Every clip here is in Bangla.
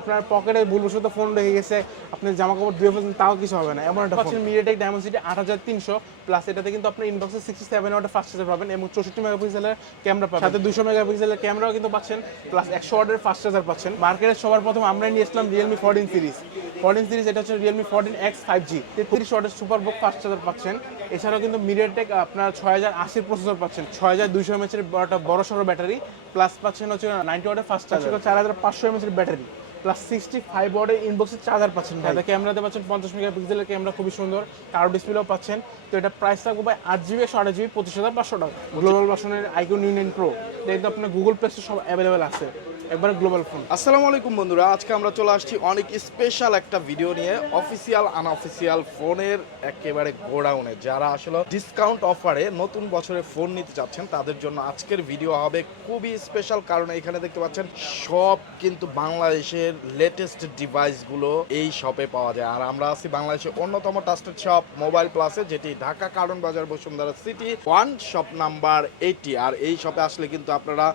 আপনার পকেটে ভুলবশত ফোন রেখে গেছে আপনি জামা কাপড় ধুয়ে ফেলছেন তাও কিছু হবে না। এমন একটা পাচ্ছেন মিডিয়াটেক ডায়মন্ড সিটি আট হাজার তিনশো প্লাস এটাতে কিন্তু আপনার ইনবক্সে সিক্সটি সেভেন ওয়াটের ফাস্ট চার্জার পাবেন এবং চৌষট্টি মেগাপিক্সেলের ক্যামেরা পাবেন। সাথে দুশো মেগাপিক্সেলের ক্যামেরাও কিন্তু পাচ্ছেন প্লাস একশো ওয়াটের ফাস্ট চার্জার পাচ্ছেন। মার্কেটে সবার প্রথম আমরা নিয়ে আসলাম Realme fourteen series fourteen series এটা হচ্ছে Realme fourteen X five G তেত্রিশ ওয়াটের সুপার বুক ফাস্ট চার্জার পাচ্ছেন। এছাড়াও কিন্তু মিডিয়াটেক আপনার ছয় হাজার আশির প্রসেসর পাচ্ছেন। ছয় হাজার দুইশো এমএচের একটা বড় সড়ো ব্যাটারি প্লাস পাচ্ছেন হচ্ছে নাইনটি ওয়াটের ফাস্ট চার্জার চার হাজার পাঁচশো এমএচের ব্যাটারি প্লাস সিক্সটি ফাইভ ওয়ার্ডের ইনবক্সের চার্জার পাচ্ছেন তাহলে ক্যামেরাতে পাচ্ছেন পঞ্চাশ মেগা পিক্সেলের ক্যামেরা খুবই সুন্দর। কারও ডিসপ্লেও পাচ্ছেন। তো এটা প্রাইস থাকবে ভাই আট জিবি একশো আঠাশ জিবি পঁচিশ হাজার পাঁচশো টাকা। গ্লোবাল বাসনের আইকিউ নিউ নাইন প্রো এটা কিন্তু আপনার গুগল প্লে সব অ্যাভেলেবেল আছে। একবারে গ্লোবাল ফোন আসসালামু আলাইকুম বন্ধুরা, আজকে আমরা চলে আসছি অনেক স্পেশাল একটা ভিডিও নিয়ে অফিসিয়াল আনঅফিসিয়াল ফোনের একেবারে গোডাউনে। যারা আসলে ডিসকাউন্ট অফারে নতুন বছরে ফোন নিতে চাচ্ছেন, তাদের জন্য আজকের ভিডিও হবে খুবই স্পেশাল কারণ এখানে দেখতে পাচ্ছেন, সব কিন্তু বাংলাদেশের লেটেস্ট ডিভাইসগুলো এই শপে পাওয়া যায়। আর আমরা আছি বাংলাদেশের অন্যতম ট্রাস্টেড শপ মোবাইল প্লাসে যেটি Dhaka Karwan Bazar Bashundhara city one shop number eighty আর এই শপে আসলে কিন্তু আপনারা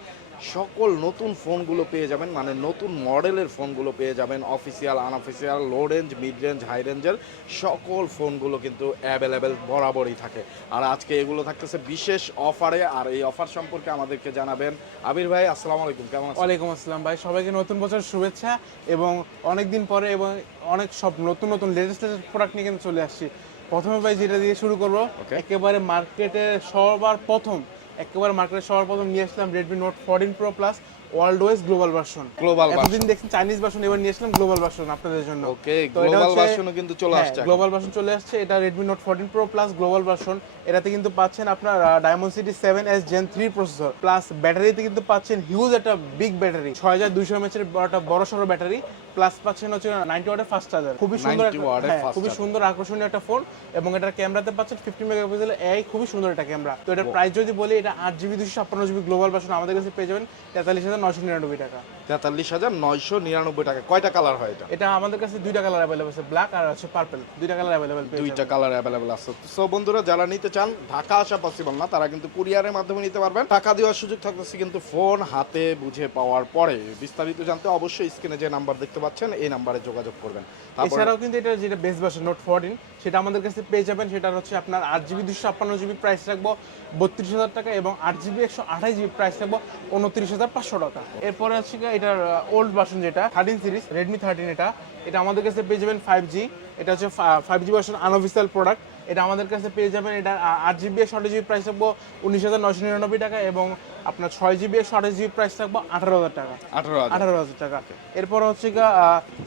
সকল নতুন ফোনগুলো পেয়ে যাবেন মানে নতুন মডেলের ফোনগুলো পেয়ে যাবেন official unofficial low range mid range high রেঞ্জের সকল ফোনগুলো কিন্তু অ্যাভেলেবেল বরাবরই থাকে। আর আজকে এগুলো থাকতেছে বিশেষ অফারে আর এই অফার সম্পর্কে আমাদেরকে জানাবেন আবির ভাই আসসালামু আলাইকুম কেমন আছেন? ওয়ালাইকুম আসসালাম ভাই সবাইকে নতুন বছর শুভেচ্ছা এবং অনেক দিন পরে এবং অনেক সব নতুন নতুন লেটেস্ট লেটেস্ট প্রোডাক্ট নিয়ে কিন্তু চলে আসছি। প্রথমে ভাই যেটা দিয়ে শুরু করব একেবারে মার্কেটে সবার প্রথম একেবারে মার্কেটে সবার প্রথম নিয়ে আসলাম Redmi note fourteen pro plus worldwide global version. Global এতদিন দেখছেন চাইনিজ ভার্সন এবার নিয়ে আসলাম গ্লোবাল ভার্সন আপনাদের জন্য। ওকে গ্লোবাল ভার্সনও কিন্তু চলে আসছে গ্লোবাল ভার্সন চলে আসছে। এটা note fourteen pro plus global version. এটাতে কিন্তু পাচ্ছেন আপনার Dimensity seven S Gen three processor plus ব্যাটারিতে কিন্তু পাচ্ছেন হিউজ একটা বিগ ব্যাটারি ছয় হাজার দুইশো এমএচের একটা বড় সড়ো ব্যাটারি প্লাস পাচ্ছেন হচ্ছে নাইনটি ওয়াটের ফাস্ট চার্জার খুবই সুন্দর হ্যাঁ, খুবই সুন্দর আকর্ষণীয় একটা ফোন এবং এটার ক্যামেরাতে পাচ্ছেন ফিফটি মেগাপিক্সেল এই খুবই সুন্দর একটা ক্যামেরা তো এটার প্রাইস যদি বলি এটা আট জিবি দুশো ছাপ্পান্ন জিবি গ্লোবাল ভার্সন আমাদের কাছে পেয়ে যাবেন। তেতাল্লিশ হাজার নশো নিরানব্বই টাকা। তেতাল্লিশ হাজার নয়শো নিরানব্বই টাকা। কয়টা কালার হয় এটা? এটা আমাদের কাছে দুইটা কালার অ্যাভেলেবল আছে ব্ল্যাক আর হচ্ছে পার্পল দুইটা কালার অ্যাভেলেবেল দুইটা কালার অ্যাভেলেবেল আছে। সো বন্ধুরা যারা নিতে চান ঢাকা আসা পসিবল না তারা কিন্তু কুরিয়ারের মাধ্যমে নিতে পারবেন। টাকা দেওয়ার সুযোগ থাকতেছে কিন্তু ফোন হাতে বুঝে পাওয়ার পরে। বিস্তারিত জানতে অবশ্যই স্ক্রিনে যে নাম্বার দেখতে পাচ্ছেন এই নাম্বারে যোগাযোগ করবেন। এছাড়াও কিন্তু এটা যেটা বেস্ট ভার্সন নোট ফোরটিন সেটা আমাদের কাছে পেয়ে যাবেন। সেটা হচ্ছে আপনার আট জিবি দুশো ছাপ্পান্ন জিবি প্রাইস রাখব বত্রিশ হাজার টাকা এবং আট জিবি একশো আঠাশ জিবি প্রাইস রাখব উনত্রিশ হাজার পাঁচশো টাকা। এরপরে হচ্ছে এটার ওল্ড ভার্সন যেটা থার্টিন সিরিজ রেডমি থার্টিন এটা। এটা আমাদের কাছে পেয়ে যাবেন ফাইভ জি এটা হচ্ছে five G version unofficial product এটা আমাদের কাছে পেয়ে যাবেন এটা আট জিবি এর আঠাশ জিবি প্রাইস থাকব উনিশ হাজার নশো নিরানব্বই টাকা এবং আপনার ছয় জিবি এর আঠাশ জিবি প্রাইস থাকব আঠারো হাজার টাকা। আঠারো হাজার। আঠারো হাজার টাকা। এরপর হচ্ছে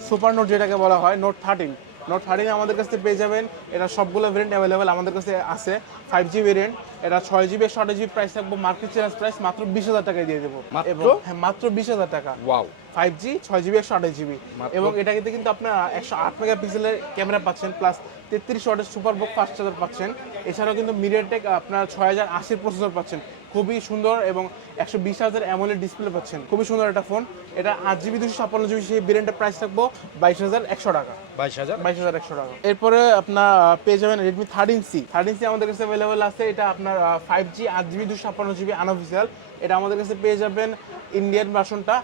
সুপার নোট যেটাকে বলা হয় নোট থার্টিন নোট থার্টিন আমাদের কাছে পেয়ে যাবেন। এটা সবগুলো ভেরিয়েন্ট অ্যাভেলেবেল আমাদের কাছে আছে। ফাইভ জি ভেরিয়েন্ট এটা ছয় জিবি ষাট জিবি প্রাইস থাকব মার্কেট চ্যালেঞ্জ প্রাইস মাত্র বিশ হাজার টাকায় দিয়ে দেবো। মাত্র? এবং হ্যাঁ মাত্র বিশ হাজার টাকা। ওয়াও ফাইভ জি ছয় জিবি একশো আঠাশ জিবি? এবং এটাকে কিন্তু আপনার একশো আট মেগা পিক্সেলের ক্যামেরা পাচ্ছেন প্লাস তেত্রিশ ওয়াটের সুপার বুক ফাস্ট চার্জার পাচ্ছেন। এছাড়াও কিন্তু মিডিয়াটেক আপনার ছয় হাজার আশির প্রসেসর পাচ্ছেন। খুবই সুন্দর এবং একশো বিশ হাজার অ্যামোলেড ডিসপ্লে পাচ্ছেন। খুবই সুন্দর একটা ফোন এটা আট জিবি দুশো ছাপ্পান্ন জিবি সেই ভেরিয়েন্টের প্রাইস থাকব বাইশ হাজার একশো টাকা। বাইশ হাজার? বাইশ হাজার একশো টাকা। এরপরে আপনার পেয়ে যাবেন Redmi thirteen C thirteen C আমাদের কাছে অ্যাভেলেবেল আছে। এটা আপনার ফাইভ জি আট জিবি দুশো ছাপ্পান্ন জিবি আনঅফিসিয়াল এটা আমাদের কাছে পেয়ে যাবেন ইন্ডিয়ান ভার্সনটা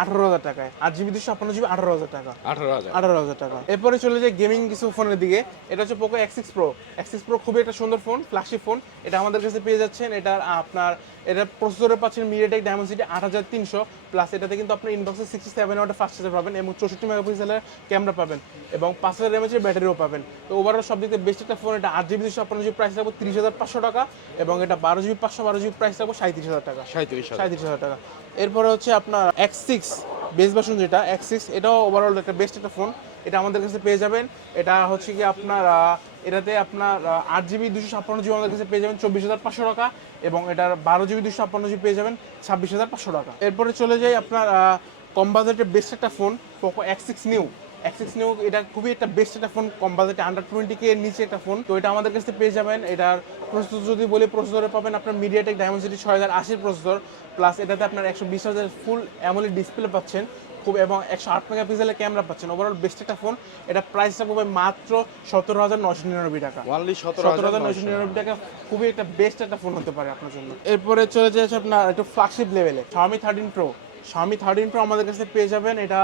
আঠারো হাজার টাকায়। আট জিবি দুশো ছাপ্পান্ন জিবি আঠারো হাজার টাকা। আঠারো হাজার। আঠারো হাজার টাকা। এরপরে চলে যায় গেমিং কিছু ফোনের দিকে। এটা হচ্ছে Poco X six pro X six pro খুবই একটা সুন্দর ফোন ফ্ল্যাগশিপ ফোন। এটা আমাদের কাছে পেয়ে যাচ্ছেন। এটা আপনার এটা প্রসেসরে পাচ্ছেন মিডিয়াটেক ডায়মন্ড সিটি আট হাজার তিনশো প্লাস এটাতে কিন্তু আপনি ইনবক্সে সিক্সটি সেভেন ওয়াটের ফাস্ট চার্জার পাবেন এবং চৌষট্টি মেগাপিক্সেলের ক্যামেরা পাবেন এবং পাঁচ হাজার এমএচের ব্যাটারিও পাবেন। তো ওভারঅল সব দিক থেকে বেস্ট একটা ফোন এটা আট জিবি দুশো আপনার জিবি প্রাইস রাখব তিরিশ হাজার পাঁচশো টাকা এবং এটা বারো জিবি পাঁচশো বারো জিবি প্রাইস রাখব সাঁত্রিশ হাজার টাকা। সাঁত্রিশ সাঁত্রিশ হাজার টাকা। এরপরে হচ্ছে আপনার এক্স সিক্স বেস ভার্সন যেটা এক্স সিক্স এটাও ওভারঅল একটা বেস্ট একটা ফোন এটা আমাদের কাছে পেয়ে যাবেন। এটা হচ্ছে কি আপনার এটাতে আপনার আট জিবি দুশো ছাপ্পান্ন জিবি আমাদের কাছে পেয়ে যাবেন চব্বিশ হাজার পাঁচশো টাকা এবং এটার বারো জিবি দুশো ছাপ্পান্ন জিবি পেয়ে যাবেন ছাব্বিশ হাজার পাঁচশো টাকা। এরপরে চলে যাই আপনার কম বাজেটের বেস্ট একটা phone, Poco X six new. Six new এটা খুবই একটা বেস্ট একটা ফোন, কম বাজেটে আন্ডার টোয়েন্টি কে নিচে একটা ফোন। তো এটা আমাদের কাছে পেয়ে যাবেন। এটার প্রসেসর যদি বলি প্রসেসরে পাবেন আপনার মিডিয়াটেক ডায়মন্ড সিটি ছয় হাজার আশির প্রসেসর প্লাস এটাতে আপনার একশো বিশ হাজার ফুল অ্যামোলি ডিসপ্লে পাচ্ছেন। খুব এবং একশো আট মেগা পিক্সেলের ক্যামেরা পাচ্ছেন। ওভারঅল বেস্ট একটা ফোন এটা প্রাইস থাকবে মাত্র সতেরো হাজার নশো নিরানব্বই টাকা। ওয়ানলি সতেরো হাজার নয়শো নিরানব্বই টাকা খুবই একটা বেস্ট একটা ফোন হতে পারে আপনার জন্য। এরপরে চলে যাচ্ছে আপনার একটু ফ্ল্যাগশিপ লেভেলে Xiaomi thirteen pro Xiaomi thirteen pro আমাদের কাছে পেয়ে যাবেন। এটা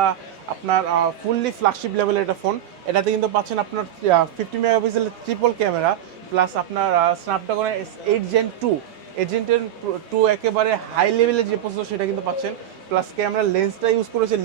আপনার ফুললি ফ্ল্যাগশিপ লেভেলের একটা ফোন এটাতে কিন্তু পাচ্ছেন আপনার ফিফটি মেগাপিক্সেলের ট্রিপল ক্যামেরা প্লাস আপনার স্ন্যাপড্রাগন এইট জেন টু এজেন্টের টু একেবারে হাই লেভেলের যে প্রসেসর সেটা কিন্তু পাচ্ছেন। প্লাস ক্যামেরা লেন্সটা ইউজ করেছে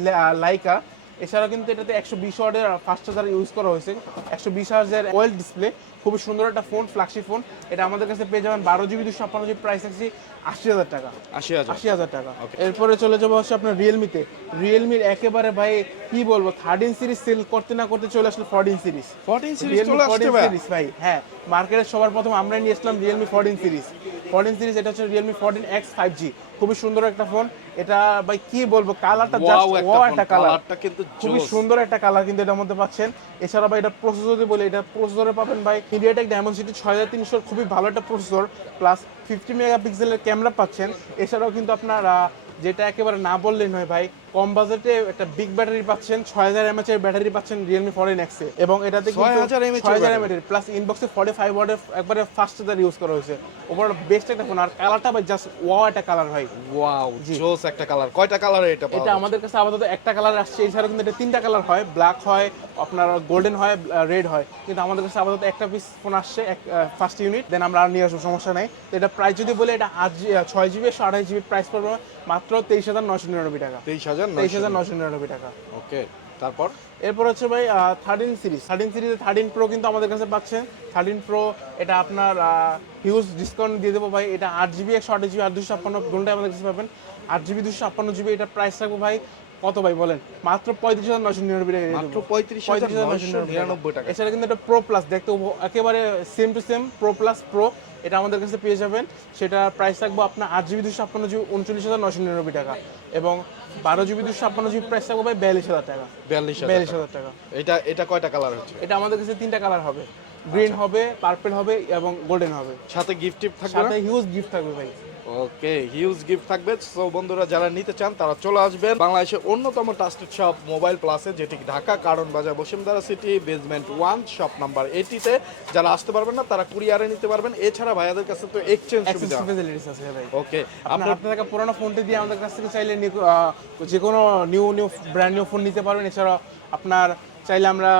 লাইকা এছাড়াও কিন্তু এটাতে একশো বিশ ওয়ার্ডের ফাস্ট চার্জার ইউজ করা হয়েছে। একশো বিশ হাজার ওয়েল ডিসপ্লে খুবই সুন্দর একটা ফোন ফ্ল্যাগশিপ ফোন এটা আমাদের কাছে পেয়ে যাবেন বারো জিবি দুশো ছাপ্পান্ন জিবি প্রাইস আছে আশি হাজার টাকা। আশি হাজার। আশি হাজার টাকা। এরপরে চলে যাব হচ্ছে আপনার রিয়েলমিতে রিয়েলমির একেবারে ভাই কি বলব থার্টিন সিরিজ সেল করতে না করতে চলে আসলো ফোরটিন সিরিজ ফোরটিন সিরিজ চলে আসছে সিরিজ ভাই। হ্যাঁ। মার্কেটে সবার প্রথম আমরা নিয়ে আসলাম Realme fourteen series fourteen series এটা হচ্ছে Realme fourteen X five G খুবই সুন্দর একটা ফোন এটা ভাই কি বলব কালারটা জাস্ট ওয়াও একটা একটা কালার কালারটা কিন্তু খুবই সুন্দর একটা কালার কিন্তু এটার মধ্যে পাচ্ছেন। এছাড়া ভাই এটা প্রসেসর যদি বলি, এটা প্রসেসরে পাবেন ভাই মিডিয়াটেক ডায়মন্ড সিটি ছয় হাজার তিনশোর খুবই ভালো একটা প্রসেসর প্লাস ফিফটি মেগা পিক্সেলের ক্যামেরা পাচ্ছেন। এছাড়াও কিন্তু আপনারা, যেটা একেবারে না বললেন হয় ভাই কম বাজেটে একটা বিগ ব্যাটারি পাচ্ছেন ছয় হাজার এমএচ এর ব্যাটারি পাচ্ছেন রিয়েলমি ফরেন এক্সে এবং এটাতে 6000 mAh এর ছয় হাজার এমএচ প্লাস ইনবক্সে ফর্টি ফাইভ ওয়ার্ডের একবারে ফাস্ট চার্জার ইউজ করা হয়েছে। ওপর বেস্ট একটা ফোন আর কালারটা ভাই জাস্ট ওয়াও একটা কালার ভাই। ওয়াও জোস একটা কালার কয়টা কালার এটা পাওয়া এটা আমাদের কাছে আপাতত একটা কালার আসছে এছাড়া কিন্তু এটা তিনটা কালার হয় ব্ল্যাক হয় আপনার গোল্ডেন হয় রেড হয়। কিন্তু আমাদের কাছে আপাতত একটা পিস ফোন আসছে এক ফার্স্ট ইউনিট দেন আমরা আর নিয়ে আসব সমস্যা নাই। তো এটা প্রাইস যদি বলে এটা আট ছয় জিবি একশো আঠাশ জিবি প্রাইস পড়বে মাত্র তেইশ হাজার নশো নিরানব্বই টাকা। তেইশ হাজার তেইশ হাজার নশো নিরানব্বই টাকা। ওকে তারপর? এরপর হচ্ছে ভাই থার্টিন সিরিজ থার্টিন সিরিজে থার্টিন প্রো কিন্তু আমাদের কাছে পাচ্ছেন। থার্টিন প্রো এটা আপনার হিউজ ডিসকাউন্ট দিয়ে দেবো ভাই। এটা আট জিবি একশো আট জিবি আর দুশো ছাপ্পান্ন ঘন্টায় আমাদের কাছে পাবেন। আট জিবি দুশো ছাপ্পান্ন জিবি এটা প্রাইস থাকবে ভাই কত ভাই বলেন? মাত্র পঁয়ত্রিশ হাজার নশো নিরানব্বই টাকা মাত্র পঁয়ত্রিশ হাজার 35,999 নিরানব্বই টাকা। এছাড়া কিন্তু এটা প্রো প্লাস দেখতে একেবারে same to same pro plus pro এটা আমাদের কাছে পেয়ে যাবেন। সেটা প্রাইস থাকব আপনার আট জিবি দুশো ছাপ্পান্ন জিবি উনচল্লিশ হাজার নশো নিরানব্বই টাকা। এবং বারো জিবি দুশো ছাপ্পান্ন জিবি প্রাইস থাকবে ভাই বিয়াল্লিশ হাজার টাকা। বিয়াল্লিশ বিয়াল্লিশ হাজার টাকা। এটা এটা কয়টা কালার হচ্ছে? এটা আমাদের কাছে তিনটা কালার হবে। গ্রিন হবে পার্পল হবে এবং গোল্ডেন হবে। সাথে গিফট টিপ থাকবে সাথে হিউজ গিফট থাকবে ভাই। ওকে হিউজ গিফট থাকবে। সো বন্ধুরা যারা নিতে চান তারা চলে আসবেন বাংলাদেশের অন্যতম ট্রাস্টেড শপ মোবাইল প্লাসে যেটি Dhaka Karwan Bazar Bashundhara City basement one shop number এইটিতে যারা আসতে পারবেন না তারা কুরিয়ারে নিতে পারবেন। এছাড়া ভাইয়াদের কাছে তো এক্সচেঞ্জ সুবিধা। ফেসিলিটিস আছে ভাই। ওকে আপনার আপনার থাকা পুরোনো ফোনটি দিয়ে আমাদের কাছ থেকে চাইলে যে কোনো new new brand new phone নিতে পারবেন। এছাড়া আপনার চাইলে আমরা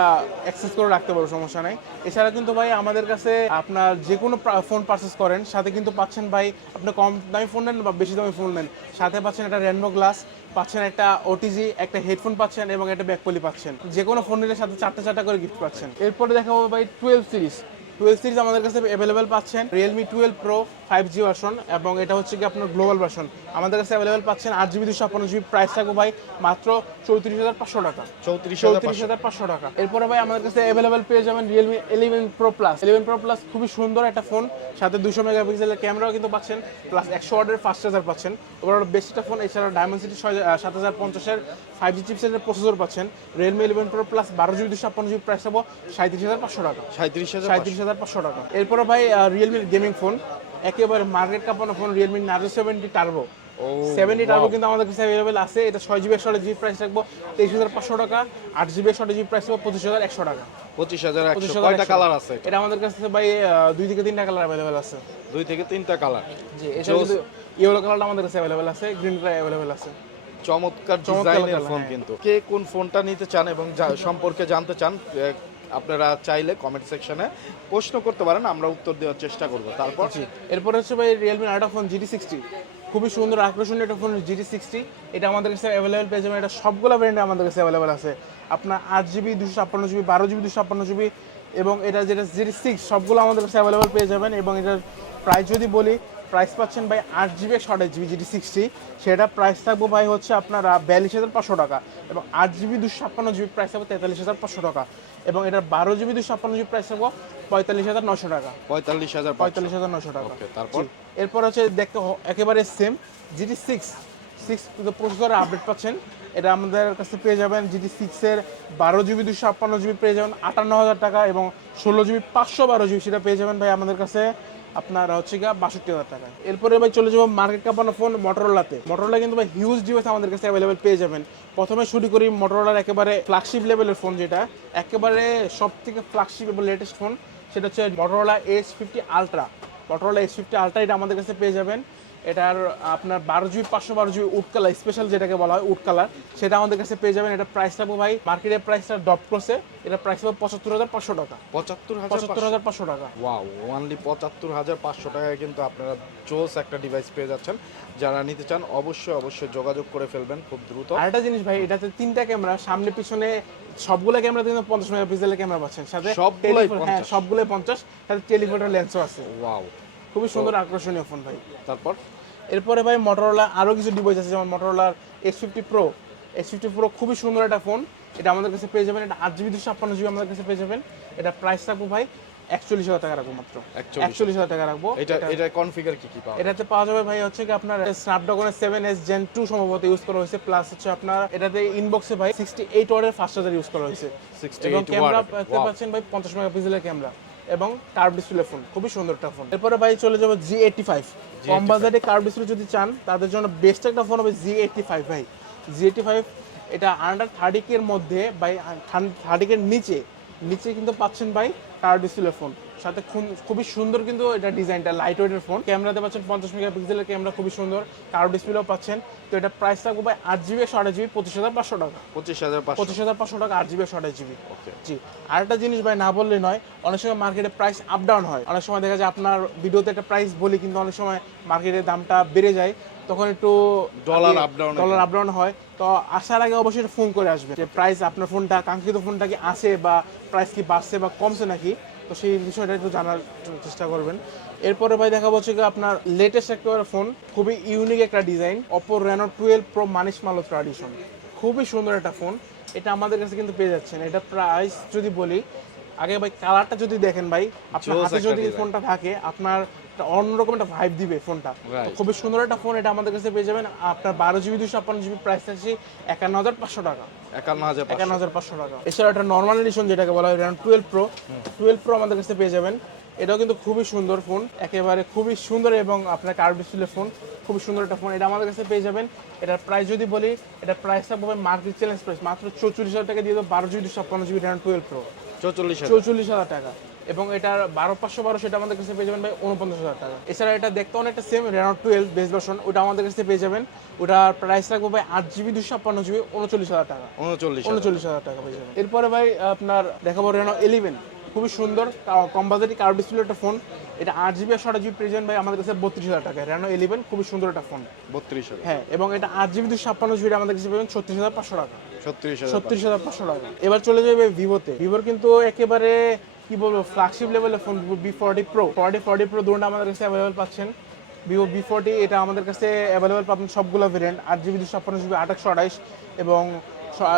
অ্যাক্সেস করে রাখতে পারব, সমস্যা নাই। এছাড়া কিন্তু ভাই আমাদের কাছে আপনার যে কোনো ফোন পারচেস করেন, সাথে কিন্তু পাচ্ছেন ভাই আপনি কম দামি ফোন নেন বা বেশি দামি ফোন নেন। সাথে পাচ্ছেন একটা রেনবো গ্লাস পাচ্ছেন একটা ওটিজি একটা হেডফোন পাচ্ছেন এবং একটা ব্যাকপলি পাচ্ছেন। যে কোনো ফোন নিলে সাথে চারটা চারটা করে গিফট পাচ্ছেন। এরপরে দেখাবো ভাই টুয়েলভ সিরিজ টুয়েলভ সিরিজ আমাদের কাছে অ্যাভেলেবেল পাচ্ছেন Realme twelve pro five G version এবং এটা হচ্ছে কি আপনার গ্লোবাল ভার্সন আমাদের কাছে অ্যাভেলেবেল পাচ্ছেন আট জিবি দুশো ছাপ্পান্ন জিবি প্রাইস থাকবে ভাই মাত্র চৌত্রিশ হাজার পাঁচশো টাকা। চৌত্রিশ চৌত্রিশ হাজার পাঁচশো টাকা। এরপরে ভাই আমাদের কাছে অ্যাভেলেবেল পেয়ে যাবেন Realme eleven pro plus eleven pro plus খুবই সুন্দর একটা ফোন সাথে দুশো মেগাপিক্সেলের ক্যামেরাও কিন্তু পাচ্ছেন প্লাস একশো ওয়ার্ডের ফাস্ট চার্জার পাচ্ছেন। ওভারঅল বেস্ট একটা ফোন এছাড়া ডায়মন্ড সিটি ছয় সাত হাজার পঞ্চাশের ফাইভ জি চিপসেটের প্রসেসর পাচ্ছেন। রিয়েলমি ইলেভেন প্রো প্লাস বারো জিবি দুশো ছাপ্পান্ন জিবি প্রাইস পাবো সাঁত্রিশ হাজার পাঁচশো টাকা। সাঁত্রিশ হাজার সাঁত্রিশ হাজার পাঁচশো টাকা। এরপরে ভাই রিয়েলমির গেমিং ফোন একেবারে market কাপানো phone Realme Narzo seventy Turbo seventy Turbo কিন্তু আমাদের কাছে অ্যাভেলেবেল আছে। এটা ছয় জিবি একশো জিবি প্রাইস রাখব তেইশ হাজার পাঁচশো টাকা। আট জিবি একশো জিবি প্রাইস রাখব পঁচিশ হাজার একশো টাকা। পঁচিশ হাজার পঁচিশ হাজার কয়টা কালার আছে? এটা আমাদের কাছে ভাই দুই থেকে তিনটা কালার অ্যাভেলেবেল আছে। দুই থেকে তিনটা কালার জি এছাড়া কিন্তু ইয়েলো কালারটা আমাদের কাছে অ্যাভেলেবেল আছে গ্রিন কালার অ্যাভেলেবেল আছে। চমৎকার ডিজাইনের ফোন হ্যাঁ। কিন্তু। কে কোন ফোনটা নিতে চান এবং সম্পর্কে জানতে চান আপনারা চাইলে কমেন্ট সেকশনে প্রশ্ন করতে পারেন, আমরা উত্তর দেওয়ার চেষ্টা করব। তারপর? এরপর হচ্ছে ভাই রিয়েলমি আরেকটা ফোন জিটি সিক্সটি খুবই সুন্দর, আকর্ষণীয় একটা ফোন জিটি সিক্সটি এটা আমাদের কাছে অ্যাভেলেবেল পেয়ে যাবেন। এটা সবগুলো ব্র্যান্ডে আমাদের কাছে অ্যাভেলেবেল আছে। আপনার আট জিবি দুশো ছাপ্পান্ন জিবি বারো জিবি দুশো ছাপ্পান্ন জিবি এবং এটা যেটা জিটি সিক্স সবগুলো আমাদের কাছে অ্যাভেলেবেল পেয়ে যাবেন এবং এটার প্রাইস যদি বলি প্রাইস পাচ্ছেন ভাই আট জিবি একশো আঠাশ জিবি জিটি সিক্সটি সেটা প্রাইস থাকব ভাই হচ্ছে আপনার বিয়াল্লিশ হাজার পাঁচশো টাকা। এবং আট জিবি দুশো ছাপ্পান্ন জিবি প্রাইস থাকব তেতাল্লিশ হাজার পাঁচশো টাকা। এবং এটার বারো জিবি দুশো ছাপ্পান্ন জিবি প্রাইস থাকব পঁয়তাল্লিশ হাজার নশো টাকা। পঁয়তাল্লিশ হাজার পঁয়তাল্লিশ হাজার নশো টাকা। তারপর? এরপর হচ্ছে দেখতে একেবারে সেম জিটি সিক্স সিক্স প্রসেসরের আপডেট পাচ্ছেন। এটা আমাদের কাছে পেয়ে যাবেন জিটি সিক্সের বারো জিবি দুশো ছাপ্পান্ন জিবি পেয়ে যাবেন আটান্ন হাজার টাকা এবং ষোলো জিবি পাঁচশো বারো জিবি সেটা পেয়ে যাবেন ভাই আমাদের কাছে। আপনার হচ্ছে গিয়ে বাষট্টি হাজার টাকা। এরপরে ভাই চলে যাব মার্কেট কাপানো ফোন মটোরোলাতে মটোরোলা কিন্তু ভাই হিউজ ডিভাইস আমাদের কাছে অ্যাভেলেবেল পেয়ে যাবেন। প্রথমে শুরু করি মটোরোলার একেবারে ফ্ল্যাগশিপ লেভেলের ফোন যেটা। একেবারে সব থেকে ফ্ল্যাগশিপ এবং লেটেস্ট ফোন সেটা হচ্ছে Motorola S fifty ultra Motorola S fifty ultra এটা আমাদের কাছে পেয়ে যাবেন। এটার আপনার বারো জিবি পাঁচশো বারো জিবি উড কালার স্পেশাল যেটাকে বলা হয় উড কালার সেটা আমাদের কাছে পেয়ে যাবেন। এটা প্রাইস থাকব ভাই মার্কেটের প্রাইসটা ডপ করছে। এটা প্রাইস হবে পঁচাত্তর হাজার পাঁচশো টাকা। পঁচাত্তর পঁচাত্তর হাজার পাঁচশো টাকা। ওয়াও ওনলি পঁচাত্তর হাজার পাঁচশো টাকায় কিন্তু আপনারা জোস একটা ডিভাইস পেয়ে যাচ্ছেন। যারা নিতে চান অবশ্যই অবশ্যই যোগাযোগ করে ফেলবেন খুব দ্রুত। আরেকটা জিনিস ভাই এটাতে তিনটা ক্যামেরা সামনে পিছনে সবগুলো ক্যামেরা কিন্তু পঞ্চাশ মেগাপিক্সেলের ক্যামেরা পাচ্ছেন। সাথে সবগুলোই হ্যাঁ সবগুলোই পঞ্চাশ। সাথে টেলিফোনের লেন্সও আছে। ওয়াও খুবই সুন্দর আকর্ষণীয় ফোন ভাই। তারপর? এরপরে ভাই মোটরোলা আরও কিছু ডিভাইস আছে যেমন মোটরোলার X fifty pro X fifty pro খুবই সুন্দর একটা ফোন এটা আমাদের কাছে পেয়ে যাবেন এটা আট জিবি দুশো ছাপ্পান্ন জিবি আমাদের কাছে পেয়ে যাবেন। এটা প্রাইস রাখব ভাই একচল্লিশ হাজার টাকা রাখব মাত্র। একচল্লিশ। হাজার টাকা রাখব। এটা এটা কনফিগার কি কি পাওয়া এটাতে পাওয়া যাবে ভাই হচ্ছে কি আপনার স্ন্যাপড্রাগনের সেভেন এস জেন টু সম্ভবত ইউজ করা হয়েছে প্লাস হচ্ছে আপনার এটাতে ইনবক্সে ভাই সিক্সটি এইট ওয়ার্ডের ফাস্ট চার্জার ইউজ করা হয়েছে। 68 এবং ক্যামেরা দেখতে. পাচ্ছেন ভাই পঞ্চাশ মেগাপিক্সেলের ক্যামেরা এবং কার্ভ ডিসপ্লে ফোন খুবই সুন্দর একটা ফোন। এরপরে ভাই চলে যাব জি এইটি ফাইভ কম বাজেটে কার্ভ ডিসপ্লে যদি চান তাদের জন্য বেস্ট একটা ফোন হবে জি এইটি ফাইভ ভাই। জি এইটি ফাইভ এটা আন্ডার থার্টি কের মধ্যে বাই থার্টি কের নিচে নিচে কিন্তু পাচ্ছেন ভাই কার্ভ ডিসপ্লে ফোন। সাথে খুবই সুন্দর কিন্তু এটা ডিজাইনটা লাইট ওয়েটের ফোন ক্যামেরাতে পাচ্ছেন পঞ্চাশ মেগাপিক্সেলের ক্যামেরা খুবই সুন্দর। কার্ভ ডিসপ্লেও পাচ্ছেন। তো এটা প্রাইস থাকবে ভাই আট জিবি একশো আঠাশ জিবি পঁচিশ হাজার পাঁচশো টাকা। পঁচিশ হাজার পাঁচশো। হাজার পাঁচশো টাকা আট জিবি একশো আঠাশ জিবি জি। আর একটা জিনিস ভাই না বললে নয় অনেক সময় মার্কেটে প্রাইস আপ ডাউন হয়। অনেক সময় দেখা যায় আপনার ভিডিওতে একটা প্রাইস বলি কিন্তু অনেক সময় মার্কেটের দামটা বেড়ে যায়। তখন একটু dollar down dollar up down হয়। তো আসার আগে অবশ্যই ফোন করে আসবে। যে প্রাইস আপনার ফোনটা কাঙ্ক্ষিত ফোনটা কি আছে বা প্রাইস কি বাড়ছে বা কমছে নাকি? তো সেই বিষয়টা একটু জানার চেষ্টা করবেন। এরপরে ভাই দেখা হচ্ছে কি আপনার লেটেস্ট একটা ফোন খুবই ইউনিক একটা design Oppo Reno twelve Pro মানিস মালো ট্রাডিশন খুবই সুন্দর একটা ফোন এটা আমাদের কাছে কিন্তু পেয়ে যাচ্ছেন। এটা প্রাইস যদি বলি আগে ভাই কালারটা যদি দেখেন ভাই আপনার হাতে যদি ফোনটা থাকে আপনার একটা অন্যরকম একটা ভাইব দিবে ফোনটা খুবই সুন্দর একটা ফোন এটা আমাদের কাছে পেয়ে যাবেন। আপনার বারো জিবি দুশো ছাপ্পান্ন জিবি প্রাইস থাকছে একান্ন হাজার পাঁচশো টাকা। একান্ন হাজার একান্ন হাজার পাঁচশো টাকা। এছাড়া একটা নর্মাল এডিশন যেটাকে বলা হয় টুয়েলভ প্রো টুয়েলভ প্রো আমাদের কাছে পেয়ে যাবেন। এটাও কিন্তু খুবই সুন্দর ফোন একেবারে খুবই সুন্দর এবং আপনার কার্ভ ডিসপ্লে ফোন খুবই সুন্দর একটা ফোন এটা আমাদের কাছে পেয়ে যাবেন। এটার প্রাইস যদি বলি এটার প্রাইস থাকবে মার্কেট চ্যালেঞ্জ প্রাইস মাত্র চৌচল্লিশ হাজার টাকা দিয়ে দেবো বারো জিবি দুশো ছাপ্পান্ন জিবি র্যাম টুয়েলভ প্রো চৌচল্লিশ চৌচল্লিশ হাজার টাকা। এবং এটার বারো পাঁচশো বারো সেটা আমাদের কাছে পেয়ে যাবেন ভাই উনপঞ্চাশ হাজার টাকা। এছাড়া এটা দেখতে অনেকটা same Reno twelve base version ওটা আমাদের কাছে পেয়ে যাবেন। ওটার প্রাইস রাখব ভাই আট জিবি দুশো ছাপ্পান্ন জিবি উনচল্লিশ হাজার টাকা। উনচল্লিশ উনচল্লিশ হাজার টাকা পেয়ে যাবেন। এরপরে ভাই আপনার দেখাবো রেনো ইলেভেন খুবই সুন্দর কম বাজেটে কার্ভ ডিসপ্লে একটা ফোন এটা আট জিবি আর ষাট জিবি প্রেজেন্ট ভাই আমাদের কাছে বত্রিশ হাজার টাকা। রেনো ইলেভেন খুবই সুন্দর একটা ফোন বত্রিশ হ্যাঁ এবং এটা আট জিবি দুশো ছাপ্পান্ন জিবি আমাদের কাছে পাবেন ছত্রিশ হাজার পাঁচশো টাকা। ছত্রিশ হাজার ছত্রিশ হাজার পাঁচশো টাকা। এবার চলে যাবে ভিভোতে ভিভোর কিন্তু একেবারে কি বলব ফ্ল্যাগশিপ লেভেলের phone Vivo V forty pro forty forty pro দুটো আমাদের কাছে অ্যাভেলেবল পাচ্ছেন। ভিভো বি ফোরটি এটা আমাদের কাছে অ্যাভেলেবল পাবেন সবগুলো ভেরিয়েন্ট আট জিবি দুশো ছাপ্পান্ন জিবি আঠাশশো আঠাইশ এবং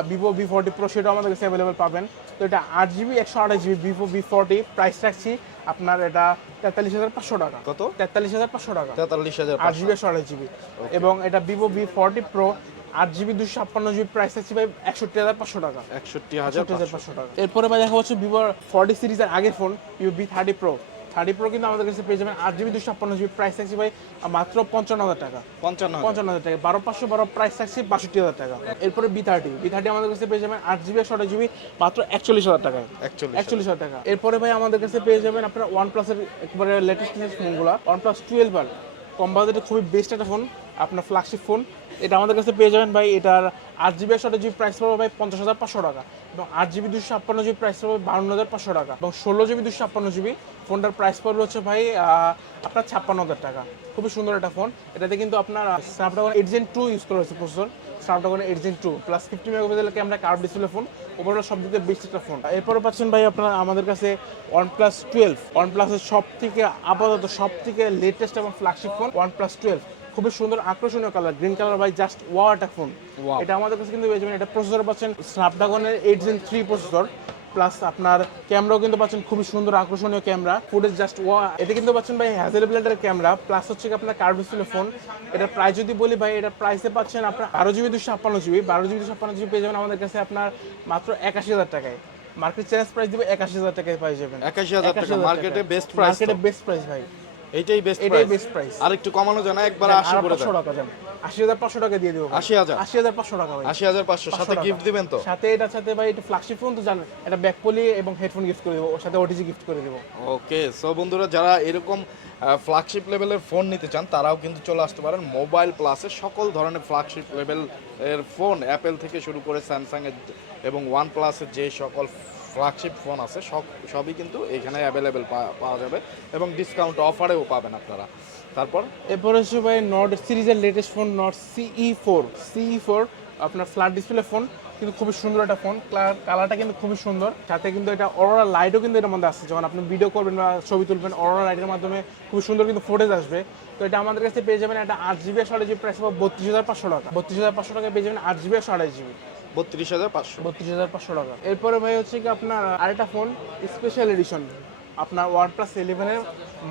ভিভো বি ফোরটি প্রো সেটাও আমাদের কাছে অ্যাভেলেবল পাবেন। তো এটা আট জিবি একশো আঠাশ GB Vivo V forty price রাখছি আপনার এটা তেতাল্লিশ হাজার পাঁচশো টাকা। কত? তেতাল্লিশ হাজার পাঁচশো টাকা। তেতাল্লিশ হাজার আট জিবি একশো আঠাশ জিবি এবং এটা ভিভো বি ফোরটি প্রো আট জিবি দুশো ছাপ্পান্ন জিবি প্রাইস আছে ভাই একষট্টি হাজার পাঁচশো টাকা। একষট্টি হাজার পাঁচশো টাকা। এরপরে ভাই দেখা হচ্ছে ভিভোর ফর্টি সিরিজের আগের phone Vivo V thirty pro thirty pro কিন্তু আমাদের কাছে পেয়ে যাবেন আট জিবি দুশো ছাপ্পান্ন জিবি প্রাইস থাকছে ভাই মাত্র পঞ্চান্ন হাজার টাকা। পঞ্চান্ন পঞ্চান্ন হাজার টাকা। বারো পাঁচশো বারো প্রাইস থাকছে বাষট্টি হাজার টাকা। এরপরে বি থার্টি বি থার্টি আমাদের কাছে পেয়ে যাবেন আট জিবি একশো জিবি মাত্র একচল্লিশ হাজার একচল্লিশ একচল্লিশ হাজার টাকা। এরপরে ভাই আমাদের কাছে পেয়ে যাবেন আপনার ওয়ান প্লাসের একবারে লেটেস্ট ফোনগুলো ওয়ান প্লাস টুয়েলভ আর কম বাজেটে খুবই বেস্ট একটা ফোন আপনার ফ্ল্যাগশিপ ফোন এটা আমাদের কাছে পেয়ে যাবেন ভাই, এটার আট জিবি একশো জিবি প্রাইস পড়বে ভাই পঞ্চাশ হাজার পাঁচশো টাকা এবং আট জিবি দুশো ছাপ্পান্ন জিবি প্রাইস পড়বে বাউন্ন হাজার পাঁচশো টাকা এবং ষোলো জিবি দুশো ছাপ্পান্ন জিবি ফোনটার প্রাইস পড়বে হচ্ছে ভাই আপনার ছাপ্পান্ন হাজার টাকা। খুবই সুন্দর একটা ফোন এটাতে কিন্তু আপনার Snapdragon eight Gen two use করা হয়েছে processor Snapdragon eight Gen two plus fifty মেগাপিক্সেলের camera curve display phone overall সব দিকে বেস্ট একটা ফোন এরপরে পাচ্ছেন ভাই আপনার আমাদের কাছে ওয়ান প্লাস টুয়েলভ ওয়ান প্লাসের সব থেকে আপাতত সব থেকে লেটেস্ট এবং flagship phone OnePlus twelve খুবই সুন্দর আকর্ষণীয় কালার গ্রিন কালার ভাই জাস্ট ওয়া একটা ফোন Wow. এটা আমাদের কাছে কিন্তু এটা প্রসেসর পাচ্ছেন স্ন্যাপড্রাগনের eight Gen three processor plus আপনার ক্যামেরাও কিন্তু পাচ্ছেন খুবই সুন্দর আকর্ষণীয় ক্যামেরা ফুটেজ জাস্ট ওয়া এতে কিন্তু পাচ্ছেন ভাই হ্যাজেল ব্লেডের ক্যামেরা প্লাস হচ্ছে আপনার কার্ভ ফোন এটার প্রাইস যদি বলি ভাই এটার প্রাইসে পাচ্ছেন আপনার বারো জিবি দুশো ছাপ্পান্ন জিবি বারো জিবি দুশো ছাপ্পান্ন জিবি পেয়ে যাবেন আমাদের কাছে আপনার মাত্র একাশি হাজার টাকায়। মার্কেট চ্যালেঞ্জ প্রাইস দিবে একাশি হাজার টাকায় পেয়ে যাবেন। একাশি হাজার টাকা মার্কেটে বেস্ট প্রাইস মার্কেটে বেস্ট প্রাইস ভাই। এইটাই বেস্ট এটাই বেস্ট প্রাইস আর একটু কমানো যায় না একবার আশি করে পাঁচশো দেন টাকা যান আশি হাজার পাঁচশো টাকা দিয়ে দেবো আশি হাজার। আশি হাজার পাঁচশো টাকা ভাই। আশি হাজার পাঁচশো সাথে গিফট দিবেন তো? সাথে এটার সাথে ভাই একটু ফ্ল্যাগশিপ ফোন তো জানেন একটা ব্যাক পলি এবং হেডফোন গিফট করে দেবো ওর সাথে ওটিজি গিফট করে দেবো। ওকে সো বন্ধুরা যারা এরকম ফ্ল্যাগশিপ লেভেলের ফোন নিতে চান তারাও কিন্তু চলে আসতে পারেন মোবাইল প্লাসে সকল ধরনের ফ্ল্যাগশিপ লেভেল এর ফোন অ্যাপেল থেকে শুরু করে স্যামসাং এর এবং ওয়ান প্লাসের যে সকল ফ্ল্যাগশিপ ফোন আছে, সব, সবই কিন্তু এখানে অ্যাভেলেবেল পাওয়া যাবে এবং ডিসকাউন্ট অফারেও পাবেন আপনারা। তারপর এরপর হচ্ছে ভাই নট সিরিজের latest phone Nord CE four CE four আপনার ফ্ল্যাট ডিসপ্লে ফোন কিন্তু খুবই সুন্দর একটা ফোন কালারটা কিন্তু খুবই সুন্দর। সাথে কিন্তু এটা অরোরা লাইটও কিন্তু এটার মধ্যে আসছে। যখন আপনি ভিডিও করবেন বা ছবি তুলবেন অরোরা লাইটের মাধ্যমে খুব সুন্দর কিন্তু ফুটেজ আসবে। তো এটা আমাদের কাছে পেয়ে যাবেন একটা আট জিবি একশো আড়াই জিবি প্রাইস বত্রিশ হাজার পাঁচশো টাকা। বত্রিশ হাজার পাঁচশো টাকা পেয়ে যাবেন আট জিবি একশো জিবি বত্রিশ হাজার পাঁচশো। বত্রিশ হাজার পাঁচশো টাকা। এরপরে ভাই হচ্ছে কি আপনার আরেকটা ফোন স্পেশাল এডিশন আপনার ওয়ান প্লাস ইলেভেনের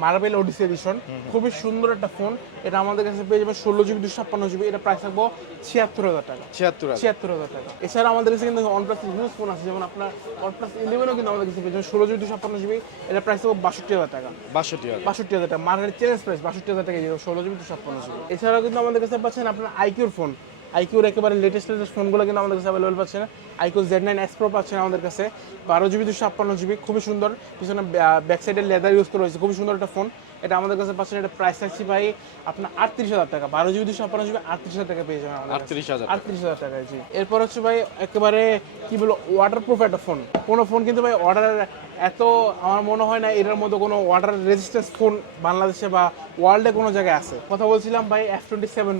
মার্বেল ওডিসি এডিশন খুবই সুন্দর একটা ফোন এটা আমাদের কাছে পেয়ে যাবে ষোলো জিবি দুশো ছাপ্পান্ন জিবি। এটা প্রাইস থাকব ছিয়াত্তর হাজার টাকা। ছিয়াত্তর ছিয়াত্তর হাজার টাকা। এছাড়া আমাদের কাছে কিন্তু ওয়ান প্লাস ইউজ ফোন আছে। যেমন আপনার ওয়ান প্লাস ইলেভেনও কিন্তু আমাদের কাছে পেয়ে যাবে ষোলো জিবি দুশো ছাপ্পান্ন জিবি। এটা প্রাইস থাকব বাষট্টি হাজার টাকা। বাষট্টি হাজার। বাষট্টি হাজার টাকা। মার্কেট চ্যালেঞ্জ প্রাইস বাষট্টি হাজার টাকা ষোলো জিবি দুশো ছাপ্পান্ন জিবি। এছাড়াও কিন্তু আমাদের কাছে পাচ্ছেন আপনার আইকিউর ফোন আইকিউর একেবারে লেটেস্ট লেটেস্ট ফোনগুলো কিন্তু আমাদের কাছে অ্যাভেলেবল পাচ্ছেন iQOO Z nine X pro পাচ্ছেন আমাদের কাছে। বারো জিবি দুশো ছাপ্পান্ন জিবি খুবই সুন্দর। পিছনে ব্যাক সাইডে লেদার ইউজ করা হয়েছে খুবই সুন্দর একটা ফোন এটা আমাদের কাছে পাচ্ছেন এটা প্রাইস থাকছে ভাই আপনার আটত্রিশ হাজার টাকা। বারো জিবি দুশো ছাপ্পান্ন জিবি আটত্রিশ হাজার টাকা পেয়ে যাবেন আমাদের আটত্রিশ হাজার আটত্রিশ হাজার টাকা জি। এরপর হচ্ছে ভাই একেবারে কি বলব ওয়াটার প্রুফ একটা ফোন কোনো ফোন কিন্তু ভাই অর্ডার এত আমার মনে হয় না এটার মধ্যে কোনো ওয়াটার রেজিস্ট্যান্স ফোন বাংলাদেশে বা ওয়ার্ল্ডে কোনো জায়গায় আছে। কথা বলছিলাম ভাই F twenty seven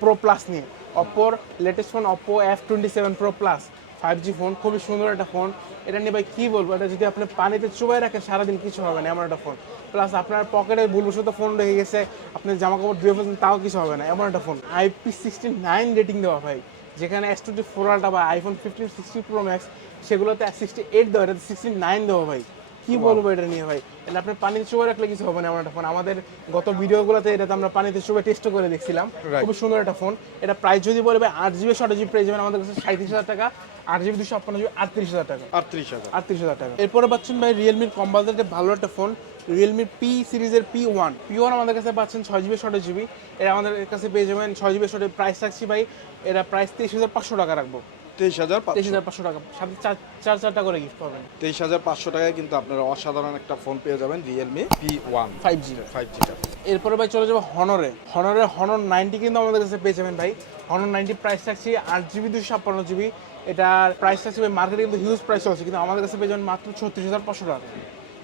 pro plus নিয়ে। অপ্পোর latest phone Oppo F twenty seven pro plus five G phone খুবই সুন্দর একটা ফোন এটা নিয়ে ভাই কী বলব, এটা যদি আপনি পানিতে চুবাই রাখেন, সারাদিন কিছু হবে না, এমন একটা ফোন প্লাস আপনার পকেটে ভুলবশত ফোন রেখে গেছে আপনি জামা কাপড় ধুয়ে ফেলছেন, তাও কিছু হবে না, এমন একটা phone IP sixty nine rating দেওয়া ভাই, যেখানে এস টোয়েন্টি ফোর আলটা বা iPhone fifteen sixty pro max সেগুলোতে সিক্সটি এইট দেওয়া, এটা সিক্সটি নাইন দেওয়া ভাই। কি বলব এটা নিয়ে ভাই? এটা আপনি পানিতে চুবে রাখলে কিছু হবে না এমন একটা ফোন আমাদের গত ভিডিওগুলোতে এটাতে আমরা পানিতে চুবে টেস্ট করে দেখছিলাম। খুব সুন্দর একটা ফোন এটা প্রাইস যদি বলে ভাই আট জিবি ষাট জিবি প্রাইস যাবেন আমাদের কাছে সাঁত্রিশ হাজার টাকা আট জিবি দুশো ছাপ্পান্ন জিবি আটত্রিশ হাজার টাকা। আটত্রিশ হাজার। আটত্রিশ হাজার টাকা। এরপরে পাচ্ছেন ভাই রিয়েলমির কম্পালসারিতে ভালো একটা ফোন রিয়েলমির পি সিরিজের পি ওয়ান পি ওয়ান আমাদের কাছে পাচ্ছেন ছয় জিবি ষাট জিবি এটা আমাদের কাছে পেয়ে যাবেন ছয় জিবি ষাট প্রাইস রাখছি ভাই এটা প্রাইস তেইশ হাজার পাঁচশো টাকা রাখব। তেইশ হাজার তেইশ হাজার পাঁচশো টাকা। সাথে চার চার চারটা করে গিফট পাবেন। তেইশ হাজার পাঁচশো টাকায় কিন্তু আপনারা অসাধারণ একটা ফোন পেয়ে যাবেন Realme P one five G five জিটা এরপরে ভাই চলে যাব হনরে হনরে হনর নাইনটি কিন্তু আমাদের কাছে পেয়ে যাবেন ভাই। হনর নাইনটি প্রাইস থাকছে আট জিবি দুশো ছাপ্পান্ন জিবি এটার প্রাইস থাকছে ভাই মার্কেটে কিন্তু হিউজ প্রাইস আছে কিন্তু আমাদের কাছে পেয়ে যাবেন মাত্র ছত্রিশ হাজার পাঁচশো টাকা।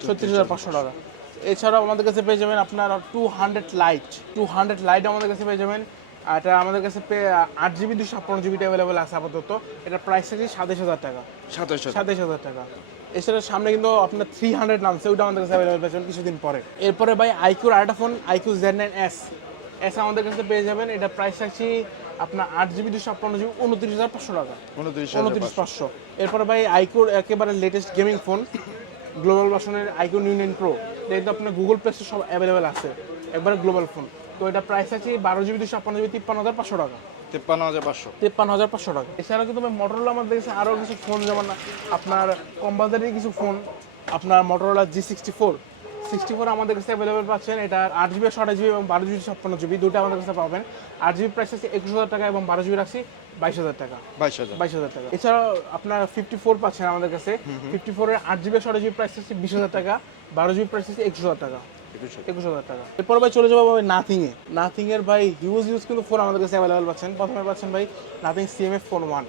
ছত্রিশ হাজার পাঁচশো টাকা। এছাড়াও আমাদের কাছে পেয়ে যাবেন আপনার two hundred lite two hundred lite আমাদের কাছে পেয়ে যাবেন এটা আমাদের কাছে আট জিবি দুশো ছাপ্পান্ন জিবিটা অ্যাভেলেবেল আছে আপাতত। এটা প্রাইস আছে সাতাশ হাজার টাকা। সাতাশ হাজার। সাতাশ হাজার টাকা। এছাড়া সামনে কিন্তু আপনার থ্রি হান্ড্রেড নামছে ওটা আমাদের কাছে অ্যাভেলেবল পেয়েছেন কিছুদিন পরে। এরপরে ভাই আইকিউর আরেকটা phone iQOO Z nine S S আমাদের কাছে পেয়ে যাবেন। এটা প্রাইস থাকছে আপনার আট জিবি দুশো ছাপ্পান্ন জিবি উনত্রিশ হাজার পাঁচশো টাকা। উনত্রিশ উনত্রিশ পাঁচশো। এরপরে ভাই আইকিউর একেবারে লেটেস্ট গেমিং ফোন গ্লোবাল ভার্সনের আইকিউ ইউনিয়ন প্রো এটা কিন্তু আপনার গুগল প্লে সব অ্যাভেলেবেল আছে। একবারে গ্লোবাল ফোন তো এটা প্রাইস আছে বারো জিবি দুশো ছাপ্পান্ন জিবি তিপ্পান্ন হাজার পাঁচশো টাকা। তেপ্পান্ন হাজার পাঁচশো। তেপ্পান্ন হাজার পাঁচশো টাকা। এছাড়া কিন্তু মোটরোলা আমাদের কাছে আরও কিছু ফোন যেমন আপনার কম্পালসারি কিছু ফোন আপনার Motorola G sixty four sixty four আমাদের কাছে অ্যাভেলেবেল পাচ্ছেন এটা আট জিবি ষাট জিবি এবং বারো জিবি ছাপ্পান্ন জিবি দুটো আমাদের কাছে পাবেন। আট জিবি প্রাইস আছে একুশ হাজার টাকা এবং বারো জিবি রাখছি বাইশ হাজার টাকা। বাইশ হাজার। বাইশ হাজার টাকা। এছাড়াও আপনার ফিফটি ফোর পাচ্ছেন আমাদের কাছে। ফিফটি ফোরের আট জিবি ষাট জিবি প্রাইস আছে বিশ হাজার টাকা। বারো জিবি প্রাইস আছে একুশ হাজার টাকা। একুশ হাজার। টাকা। এরপর ভাই চলে যাব ভাই নাথিং এ নাথিং এর ভাই হিউজ হিউজ কিন্তু ফোন আমাদের কাছে অ্যাভেলেবেল পাচ্ছেন। প্রথমে পাচ্ছেন ভাই নাথিং সিএমএফ ফোন ওয়ান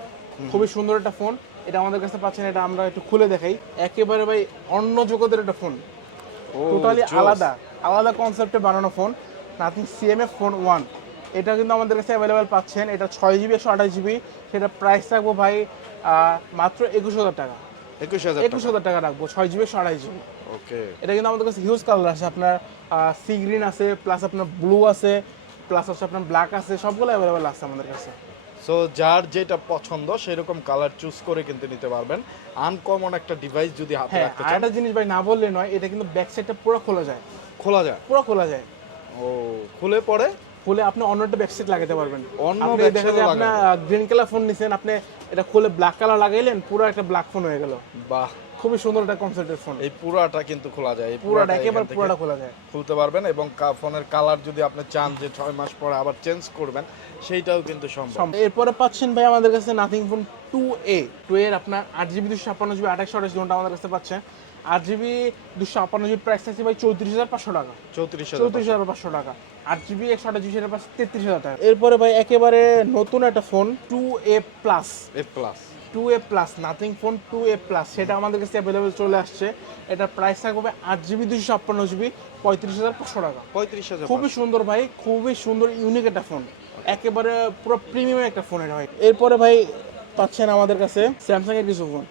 খুবই সুন্দর একটা ফোন এটা আমাদের কাছে পাচ্ছেন এটা আমরা একটু খুলে দেখাই। একেবারে ভাই অন্য জগতের একটা ফোন টোটালি আলাদা। আলাদা কনসেপ্টে বানানো phone Nothing CMF phone one এটা কিন্তু আমাদের কাছে অ্যাভেলেবেল পাচ্ছেন। এটা ছয় জিবি একশো আঠাশ জিবি সেটা প্রাইস রাখব ভাই মাত্র একুশ হাজার টাকা। একুশ হাজার একুশ হাজার টাকা রাখব ছয় জিবি একশো আঠাশ জিবি ওকে এটা কিন্তু আমাদের কাছে হিউজ কালার আছে। আপনার সি গ্রিন আছে প্লাস আপনার ব্লু আছে প্লাস হচ্ছে আপনার ব্ল্যাক আছে সবগুলো অ্যাভেলেবেল আছে আমাদের কাছে। সো যার যেটা পছন্দ সেরকম কালার চুজ করে কিন্তু নিতে পারবেন। আনকমন একটা ডিভাইস যদি হাতে হ্যাঁ রাখতে চান। একটা জিনিস ভাই না বললে নয় এটা কিন্তু ব্যাক সাইডটা পুরো খোলা যায়। খোলা যায়? পুরো খোলা যায়। ও খুলে পরে খুলে আপনি অন্য একটা ব্যাকসেট লাগাতে পারবেন। অন্য আপনি দেখা যায় ও আপনার গ্রিন কালার ফোন নিছেন আপনি এটা খুলে ব্ল্যাক কালার লাগাইলেন পুরো একটা ব্ল্যাক ফোন হয়ে গেল। বাহ। খুবই সুন্দর একটা কনসেপ্টের ফোন এই পুরাটা কিন্তু খোলা যায় পুরোটা একেবারে পুরোটা খোলা যায়। খুলতে পারবেন এবং কা- ফোনের কালার যদি আপনি চান যে ছয় মাস পরে আবার চেঞ্জ করবেন সেইটাও কিন্তু সম্ভব। সম্ভব। এরপরে পাচ্ছেন ভাই আমাদের কাছে Nothing phone two A two এর আপনার আট জিবি দুশো ছাপ্পান্ন জিবি আঠাশশো আঠাশ ঘণ্টা আমাদের কাছে পাচ্ছেন আট জিবি দুশো ছাপ্পান্ন জিবি প্রাইস আছে ভাই চৌত্রিশ হাজার পাঁচশো টাকা। চৌত্রিশ চৌত্রিশ হাজার পাঁচশো টাকা। আট জিবি একশো আঠাশ জিবি সেটা পাচ্ছে তেত্রিশ হাজার টাকা। এরপরে ভাই একেবারে নতুন একটা phone two A plus A plus two A plus Nothing phone two A plus সেটা আমাদের কাছে অ্যাভেলেবেল চলে আসছে। এটা প্রাইস থাকবে আট জিবি দুশো ছাপ্পান্ন জিবি পঁয়ত্রিশ হাজার পাঁচশো টাকা। পঁয়ত্রিশ হাজার খুবই সুন্দর ভাই খুবই সুন্দর ইউনিক একটা ফোন একেবারে পুরো প্রিমিয়াম একটা ফোন এটা ভাই। এরপরে ভাই পাচ্ছেন আমাদের কাছে স্যামসাং এর কিছু ফোন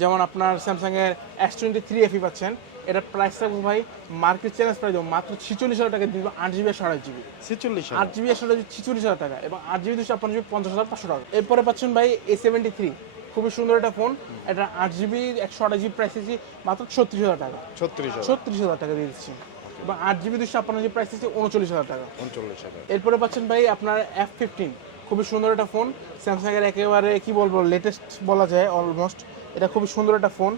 যেমন আপনার স্যামসাং এর এস টোয়েন্টি থ্রি এফি পাচ্ছেন এটা প্রাইস থাকবে ভাই মার্কেট চ্যালেঞ্জ প্রাইস দেবো মাত্র ছিচল্লিশ হাজার টাকা দিব আট জিবি একশো আঠাশ জিবি ছেচল্লিশ আট জিবি একশো আঠাশ ছিচল্লিশ হাজার টাকা। এবং আট জিবি দুশো আপনার জিবি পঞ্চাশ হাজার পাঁচশো টাকা। এরপরে পাচ্ছেন ভাই এ সেভেন্টি থ্রি খুবই সুন্দর একটা ফোন এটা আট জিবি একশো আট জিবি প্রাইস দিচ্ছি মাত্র ছত্রিশ হাজার টাকা। ছত্রিশ ছত্রিশ হাজার টাকা দিয়ে দিচ্ছি। এবং আট জিবি দুশো আপনার জিবি প্রাইস দিচ্ছি উনচল্লিশ হাজার টাকা। উনচল্লিশ হাজার। এরপরে পাচ্ছেন ভাই আপনার এফ ফিফটিন খুবই সুন্দর একটা ফোন স্যামসাং এর একেবারে কি বলব লেটেস্ট বলা যায় অলমোস্ট এটা খুবই সুন্দর একটা ফোন।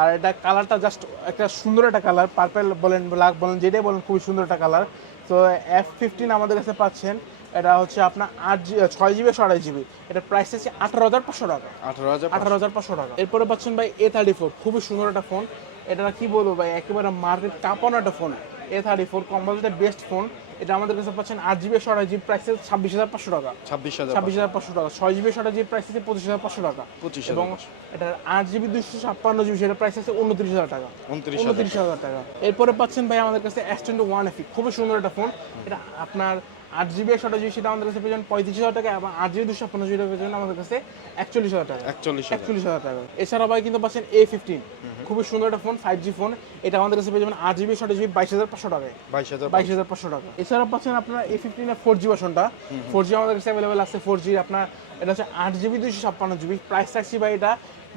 আর এটা কালারটা জাস্ট একটা সুন্দর একটা কালার। পার্পেল বলেন ব্ল্যাক বলেন যেটাই বলেন খুবই সুন্দর একটা কালার। তো এফ ফিফটিন আমাদের কাছে পাচ্ছেন। এটা হচ্ছে আপনার আট জি ছয় জিবি একশো আড়াই জিবি। এটা প্রাইস আছে আঠারো হাজার পাঁচশো টাকা। আঠারো হাজার আঠারো হাজার পাঁচশো টাকা। এরপরে পাচ্ছেন ভাই এ থার্টি ফোর খুবই সুন্দর একটা ফোন। এটা কি বলব ভাই একেবারে মার্কেট কাঁপানো একটা ফোন। এ থার্টি ফোর কম্পাসের বেস্ট ফোন এটা আমাদের কাছে পাচ্ছেন আট জিবি একশো আড়াই জিবি প্রাইস ছাব্বিশ হাজার পাঁচশো টাকা। ছাব্বিশ হাজার ছাব্বিশ হাজার পাঁচশো টাকা ছয় জিবি একশো জিবি প্রাইস আছে পঁচিশ হাজার পাঁচশো টাকা। পঁচিশ এবং এটা আট জিবি দুশো ছাপ্পান্ন জিবি সেটা প্রাইস আছে উনত্রিশ হাজার টাকা। উনত্রিশ হাজার। টাকা। এরপরে পাচ্ছেন ভাই আমাদের কাছে এস টোয়েন্টি ওয়ান এফি খুবই সুন্দর একটা ফোন এটা আপনার আট জিবি একশো জিবি সেটা আমাদের কাছে পেয়ে পঁয়ত্রিশ হাজার টাকা এবং আট জিবি দুশো ছাপ্পান্ন জিবি পেয়ে আমাদের কাছে একচল্লিশ হাজার টাকা। একচল্লিশ একচল্লিশ হাজার টাকা। এছাড়া ভাই কিন্তু পাচ্ছেন এ ফিফটিন খুবই সুন্দর একটা ফোন ফাইভ জি ফোন এটা আমাদের কাছে পেয়ে যাবেন আট জিবি ষাট জিবি বাইশ হাজার পাঁচশো টাকায়। বাইশ হাজার বাইশ হাজার পাঁচশো টাকা। এছাড়া পাচ্ছেন আপনার এ ফিফটিন এর ফোর জি ভার্সনটা ফোর জি আমাদের কাছে অ্যাভেলেবেল আছে ফোর জি আপনার এটা হচ্ছে আট জিবি দুইশো ছাপ্পান্ন জিবি প্রাইস থাকছি ভাই এটা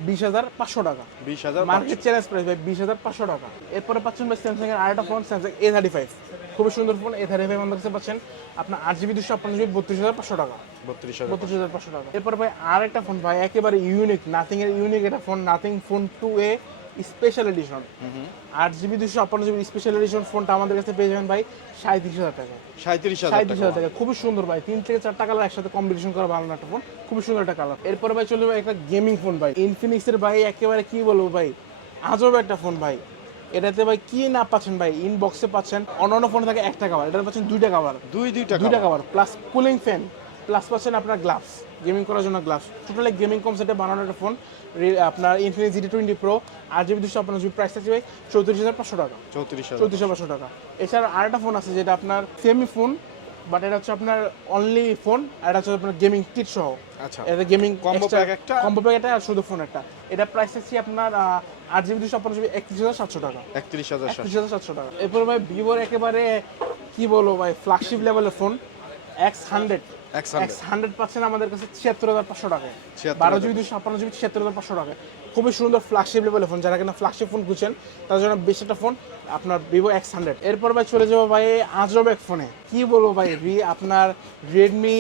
বিশ হাজার পাঁচশো টাকা। বিশ হাজার মার্কেট চ্যালেঞ্জ প্রাইস ভাই বিশ হাজার পাঁচশো টাকা। এরপরে পাচ্ছেন ভাই স্যামসাং এর আরেকটা phone Samsung A thirty five খুবই সুন্দর ফোন এ থার্টি ফাইভ আমাদের কাছে পাচ্ছেন আপনার আট জিবি দুশো আপনার জিবি বত্রিশ হাজার পাঁচশো টাকা। বত্রিশ হাজার বত্রিশ হাজার পাঁচশো টাকা। এরপর ভাই আর একটা ফোন ভাই একেবারে ইউনিক নাথিং এর ইউনিক এটা phone Nothing phone two A special edition আট জিবি দুশো ছাপ্পান্ন জিবি স্পেশাল এডিশন ফোনটা আমাদের কাছে পেয়ে যাবেন ভাই সাঁত্রিশ হাজার টাকা। সাঁত্রিশ সাঁত্রিশ হাজার টাকা। খুবই সুন্দর ভাই তিন থেকে চারটা কালার একসাথে কম্বিনেশন করা ভালো একটা ফোন খুবই সুন্দর একটা কালার এরপরে ভাই চলে ভাই একটা গেমিং ফোন ভাই। ইনফিনিক্স এর ভাই একেবারে কি বলব ভাই আজব একটা ফোন ভাই। এটাতে ভাই কি না পাচ্ছেন ভাই ইনবক্সে পাচ্ছেন অন্যান্য ফোনে থাকে একটা কাভার এটাতে পাচ্ছেন দুইটা কাভার দুই দুইটা দুইটা cover plus cooling fan plus পাচ্ছেন আপনার গ্লাভস গেমিং করার জন্য গ্লাভস। টোটালি গেমিং কনসেপ্টে বানানো একটা ফোন আপনার ইনফিনিক্স জিটি টোয়েন্টি প্রো আর জিবি দুশো আপনার জিবি প্রাইস ভাই চৌত্রিশ হাজার পাঁচশো টাকা। চৌত্রিশ চৌত্রিশ হাজার পাঁচশো টাকা। এছাড়া আরেকটা ফোন আছে যেটা আপনার সেমি ফোন বাট এটা হচ্ছে আপনার অনলি ফোন আর এটা হচ্ছে আপনার গেমিং কিট সহ। আচ্ছা। এটা গেমিং Combo pack একটা? কম্বো প্যাক একটা আর শুধু ফোন একটা। এটা প্রাইস আছে আপনার আট জিবি দুশো আপনার জিবি একত্রিশ হাজার সাতশো টাকা। একত্রিশ হাজার একত্রিশ হাজার সাতশো টাকা। এরপর ভাই ভিভোর একেবারে কি বলব ভাই ফ্ল্যাগশিপ লেভেলের ফোন এক্স হান্ড্রেড হান্ড্রেড পাচ্ছেন আমাদের কাছে ছিয়াত্তর হাজার পাঁচশো 76,000 বারো জিবি দুশো ছাপ্পান্ন জিবি ছিয়াত্তর হাজার পাঁচশো টাকায় খুবই সুন্দর ফ্ল্যাগশিপ লেভেলের ফোন যারা কিনা ফ্ল্যাগশিপ ফোন খুঁজছেন তার জন্য বেশ একটা ফোন আপনার ভিভো এক্স হান্ড্রেড এরপর ভাই চলে যাব ভাই আজরব এক ফোনে কি বলব ভাই রি আপনার Redmi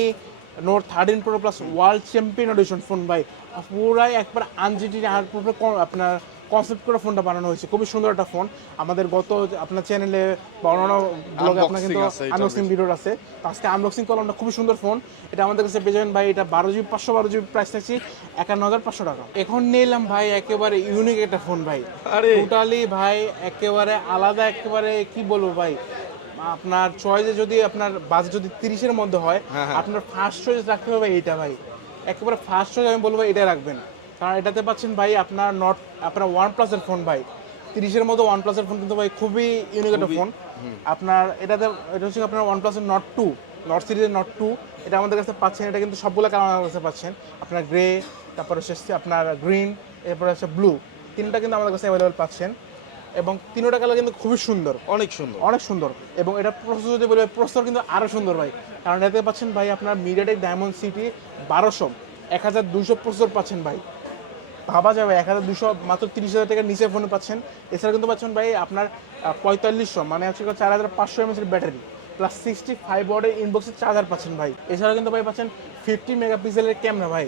Note thirteen pro plus world champion edition phone ভাই। পুরাই একবার আনজিটি আর পুরো আপনার কনসেপ্ট করে ফোনটা বানানো হয়েছে। খুবই সুন্দর একটা ফোন আমাদের গত আপনার চ্যানেলে বা অন্যান্য ব্লগে আপনার কিন্তু আনবক্সিং ভিডিও আছে। তো আজকে আনবক্সিং করলাম খুবই সুন্দর ফোন এটা আমাদের কাছে পেয়ে ভাই এটা বারো জিবি পাঁচশো বারো জিবি প্রাইস থাকছি একান্ন হাজার পাঁচশো টাকা। এখন নিলাম ভাই একেবারে ইউনিক একটা ফোন ভাই। টোটালি ভাই একেবারে আলাদা একেবারে কি বলব ভাই? আপনার চয়েসে যদি আপনার বাজেট যদি তিরিশের মধ্যে হয় হ্যাঁ, হ্যাঁ। আপনার ফার্স্ট চয়েস রাখতে হবে এইটা ভাই। একেবারে ফার্স্ট চয়েস আমি বলব এটা রাখবেন। কারণ এটাতে পাচ্ছেন ভাই আপনার নট আপনার ওয়ান প্লাসের ফোন ভাই। তিরিশের মধ্যে ওয়ান প্লাসের ফোন কিন্তু ভাই খুবই ইউনিক একটা ফোন আপনার এটাতে এটা হচ্ছে আপনার ওয়ান প্লাসের নট টু নট সিরিজের নট টু এটা আমাদের কাছে পাচ্ছেন এটা কিন্তু সবগুলো কালার আমাদের কাছে পাচ্ছেন। আপনার গ্রে তারপর হচ্ছে আপনার গ্রিন এরপরে হচ্ছে ব্লু তিনটা কিন্তু আমাদের কাছে অ্যাভেলেবেল পাচ্ছেন। এবং তিনটা কালার কিন্তু খুবই সুন্দর। অনেক সুন্দর। অনেক সুন্দর। এবং এটা প্রসেসর যদি বলে প্রসেসর কিন্তু আরও সুন্দর ভাই। কারণ এতে পাচ্ছেন ভাই আপনার মিডিয়াটেক ডায়মন্ড সিটি বারোশো এক হাজার দুশো প্রসেসর পাচ্ছেন ভাই। ভাবা যাবে, এক হাজার দুশো, মাত্র তিরিশ হাজার টাকার নিচে ফোনে পাচ্ছেন। এছাড়া কিন্তু পাচ্ছেন ভাই আপনার পঁয়তাল্লিশশো মানে হচ্ছে চার হাজার পাঁচশো এমএসের ব্যাটারি প্লাস সিক্সটি ফাইভ ওয়ার্ডের ইনবক্সের চার্জার পাচ্ছেন ভাই। এছাড়া কিন্তু ভাই পাচ্ছেন ফিফটি মেগাপিক্সেলের ক্যামেরা ভাই।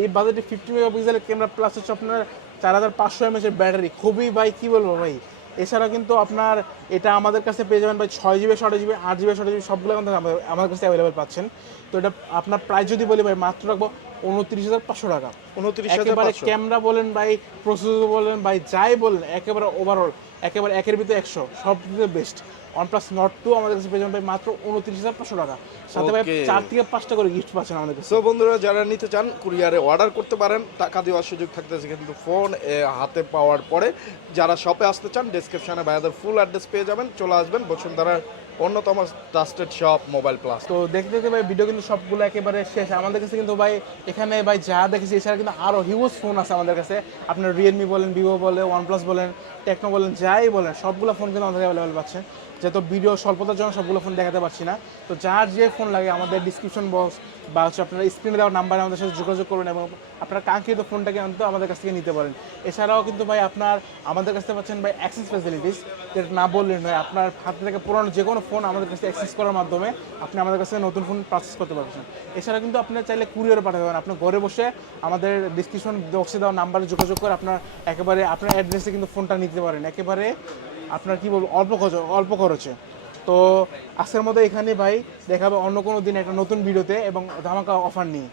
এই বাজেটে ফিফটি মেগা পিক্সেলের ক্যামেরা প্লাস হচ্ছে আপনার চার হাজার পাঁচশো এমএসের ব্যাটারি খুবই ভাই, কী বলব ভাই? এছাড়া কিন্তু আপনার এটা আমাদের কাছে পেয়ে যাবেন ভাই ছয় জিবি ষাট জিবি আট জিবি ষাট জিবি সবগুলো কিন্তু আমাদের কাছে অ্যাভেলেবেল পাচ্ছেন। তো এটা আপনার প্রাইস যদি বলি ভাই মাত্র রাখব উনত্রিশ হাজার পাঁচশো টাকা। উনত্রিশ একেবারে ক্যামেরা বলেন ভাই প্রসেসর বলেন ভাই যাই বলেন একেবারে ওভারঅল একেবারে একের ভিতরে একশো সব বেস্ট ওয়ানপ্লাস নট টু আমাদের কাছে পেয়ে যাবেন ভাই মাত্র উনত্রিশ হাজার পাঁচশো টাকা। সাথে ভাই. চার থেকে পাঁচটা করে গিফট পাচ্ছেন আমাদের কাছে। বন্ধুরা যারা নিতে চান কুরিয়ারে অর্ডার করতে পারেন টাকা দেওয়ার সুযোগ থাকতেছে কিন্তু ফোন হাতে পাওয়ার পরে। যারা শপে আসতে চান ডেসক্রিপশনে ভাইয়াদের ফুল অ্যাড্রেস পেয়ে যাবেন চলে আসবেন বসুন্ধরার অন্যতম ট্রাস্টেড শপ মোবাইল প্লাস তো দেখতে দেখতে ভাই ভিডিও কিন্তু সবগুলো একেবারে শেষ। আমাদের কাছে কিন্তু ভাই এখানে ভাই যা দেখেছি এছাড়া কিন্তু আরও হিউজ ফোন আছে আমাদের কাছে। আপনার রিয়েলমি বলেন ভিভো বলে ওয়ানপ্লাস বলেন টেকনো বলেন যাই বলেন সবগুলো ফোন কিন্তু আমাদের অ্যাভেলেবেল পাচ্ছেন যেহেতু ভিডিও স্বল্পতার জন্য সবগুলো ফোন দেখাতে পারছি না, তো যার যে ফোন লাগে আমাদের ডিসক্রিপশন বক্স বা হচ্ছে আপনার স্ক্রিনে দেওয়ার নাম্বারে আমাদের সাথে যোগাযোগ করুন এবং আপনার কাঙ্ক্ষিত ফোনটাকে অন্তত আমাদের কাছ থেকে নিতে পারেন। এছাড়াও কিন্তু ভাই আপনার, আমাদের কাছ থেকে পাচ্ছেন ভাই অ্যাক্সেস ফ্যাসিলিটিস যেটা না বললেন ভাই আপনার হাত থেকে পুরনো যে কোনো ফোন আমাদের কাছে অ্যাক্সেস করার মাধ্যমে আপনি আমাদের কাছে নতুন ফোন পারচেস করতে পারছেন এছাড়া কিন্তু আপনি চাইলে কুরিয়ারে পাঠাতে পারেন আপনার ঘরে বসে আমাদের ডিসক্রিপশন বক্সে দেওয়া নাম্বারে যোগাযোগ করে আপনার একেবারে, আপনার অ্যাড্রেসে কিন্তু ফোনটা নিতে পারেন। একেবারে আপনার কি বলব, অল্প খরচ, অল্প খরচে। তো আজকের মতো এখানে ভাই, দেখাবে অন্য কোনো দিন একটা নতুন ভিডিওতে এবং ধামাকা অফার নিয়ে।